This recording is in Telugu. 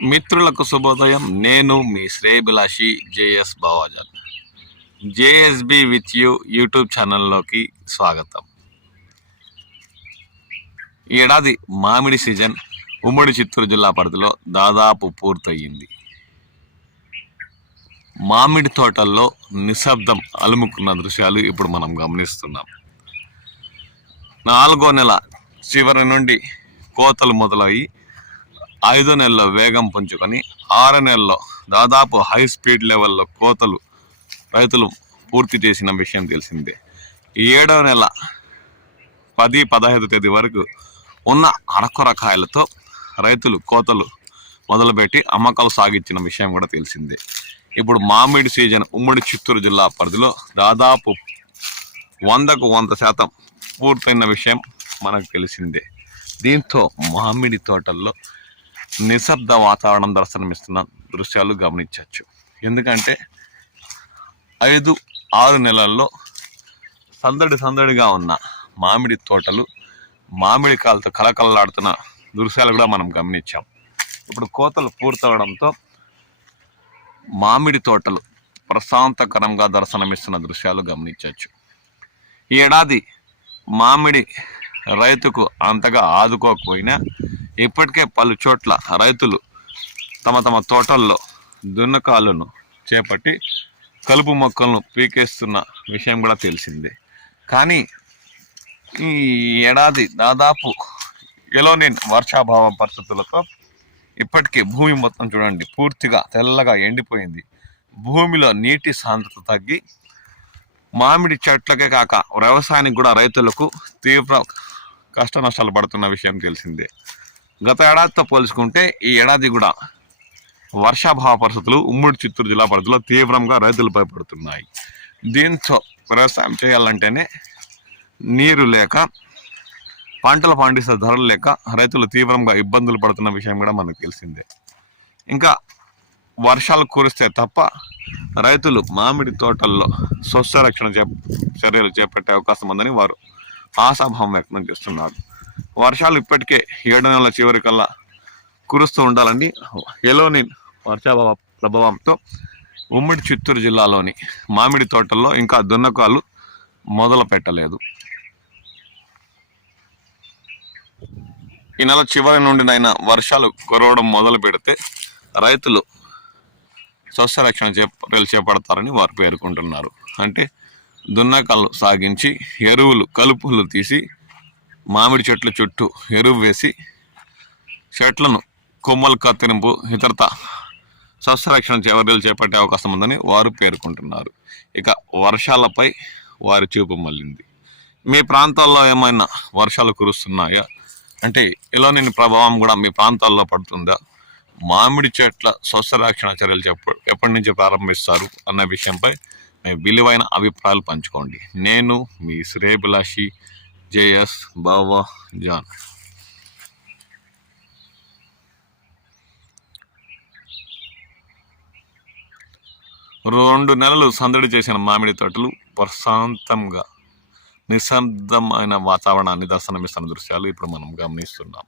మిత్రులకు శుభోదయం. నేను మీ శ్రేయభిలాషి JS Bawajan. JSB with you YouTube ఛానల్లోకి స్వాగతం. ఈ ఏడాది మామిడి సీజన్ ఉమ్మడి చిత్తూరు జిల్లా పరిధిలో దాదాపు పూర్తయింది. మామిడి తోటల్లో నిశ్శబ్దం అలుముకున్న దృశ్యాలు ఇప్పుడు మనం గమనిస్తున్నాం. 4వ నెల చివరి నుండి కోతలు మొదలయ్యి 5వ నెలలో వేగం పుంజుకొని 6వ నెలలో దాదాపు హై స్పీడ్ లెవెల్లో కోతలు రైతులు పూర్తి చేసిన విషయం తెలిసిందే. 7వ నెల 10-15 తేదీ వరకు ఉన్న అరకొర కాయలతో రైతులు కోతలు మొదలుపెట్టి అమ్మకాలు సాగించిన విషయం కూడా తెలిసిందే. ఇప్పుడు మామిడి సీజన్ ఉమ్మడి చిత్తూరు జిల్లా పరిధిలో దాదాపు 100కు 100% పూర్తయిన విషయం మనకు తెలిసిందే. దీంతో మామిడి తోటల్లో నిశ్శబ్ద వాతావరణం దర్శనమిస్తున్న దృశ్యాలు గమనించవచ్చు. ఎందుకంటే 5-6 నెలల్లో సందడిగా ఉన్న మామిడి తోటలు మామిడి కాయలతో కలకలలాడుతున్న దృశ్యాలు కూడా మనం గమనించాం. ఇప్పుడు కోతలు పూర్తవడంతో మామిడి తోటలు ప్రశాంతకరంగా దర్శనమిస్తున్న దృశ్యాలు గమనించవచ్చు. ఈ ఏడాది మామిడి రైతుకు అంతగా ఆదుకోకపోయినా ఇప్పటికే పలు చోట్ల రైతులు తమ తోటల్లో దున్నకాలను చేపట్టి కలుపు మొక్కలను పీకేస్తున్న విషయం కూడా తెలిసిందే. కానీ ఈ ఏడాది దాదాపు ఎలోనిన్ వర్షాభావ పరిస్థితులతో ఇప్పటికీ భూమి మొత్తం చూడండి పూర్తిగా తెల్లగా ఎండిపోయింది. భూమిలో నీటి సాంద్రత తగ్గి మామిడి చెట్లకే కాక వ్యవసాయానికి కూడా రైతులకు తీవ్ర కష్ట నష్టాలు పడుతున్న విషయం తెలిసిందే. గత ఏడాదితో పోల్చుకుంటే ఈ ఏడాది కూడా వర్షాభావ పరిస్థితులు ఉమ్మడి చిత్తూరు జిల్లా పరిధిలో తీవ్రంగా రైతులపై పడుతున్నాయి. దీంతో వ్యవసాయం చేయాలంటేనే నీరు లేక పంటలు పండిస్తే ధరలు లేక రైతులు తీవ్రంగా ఇబ్బందులు పడుతున్న విషయం కూడా మనకు తెలిసిందే. ఇంకా వర్షాలు కురిస్తే తప్ప రైతులు మామిడి తోటల్లో సస్యరక్షణ చర్యలు చేపట్టే అవకాశం ఉందని వారు ఆశాభావం వ్యక్తం చేస్తున్నారు. వర్షాలు ఇప్పటికే 7వ నెలల చివరికల్లా కురుస్తూ ఉండాలని ఎలోనిన్ వర్షాభావ ప్రభావంతో ఉమ్మడి చిత్తూరు జిల్లాలోని మామిడి తోటల్లో ఇంకా దున్నకాలు మొదలు పెట్టలేదు. ఈ నెల చివరి నుండినైనా వర్షాలు కురవడం మొదలు పెడితే రైతులు సస్యరక్షణ చర్యలు చేపడతారని వారు పేర్కొంటున్నారు. అంటే దున్నకాలు సాగించి ఎరువులు కలుపులు తీసి మామిడి చెట్ల చుట్టూ ఎరువు వేసి చెట్లను కొమ్మలు కత్తిరింపు ఇతరత సస్యరక్షణ చర్యలు చేపట్టే అవకాశం ఉందని వారు పేర్కొంటున్నారు. ఇక వర్షాలపై వారి చూపు మళ్ళింది. మీ ప్రాంతాల్లో ఏమైనా వర్షాలు కురుస్తున్నాయా? అంటే ఎలోనిన్ ప్రభావం కూడా మీ ప్రాంతాల్లో పడుతుందా? మామిడి చెట్ల సస్యరక్షణ చర్యలు ఎప్పటి నుంచి ప్రారంభిస్తారు అన్న విషయంపై మీ విలువైన అభిప్రాయాలు పంచుకోండి. నేను మీ శ్రేయభిలాషి జేఎస్ బావాజాన్. 2 నెలలు సందడి చేసిన మామిడి తోటలు ప్రశాంతంగా నిశ్శబ్దమైన వాతావరణాన్ని దర్శనమిస్తున్న దృశ్యాలు ఇప్పుడు మనం గమనిస్తున్నాం.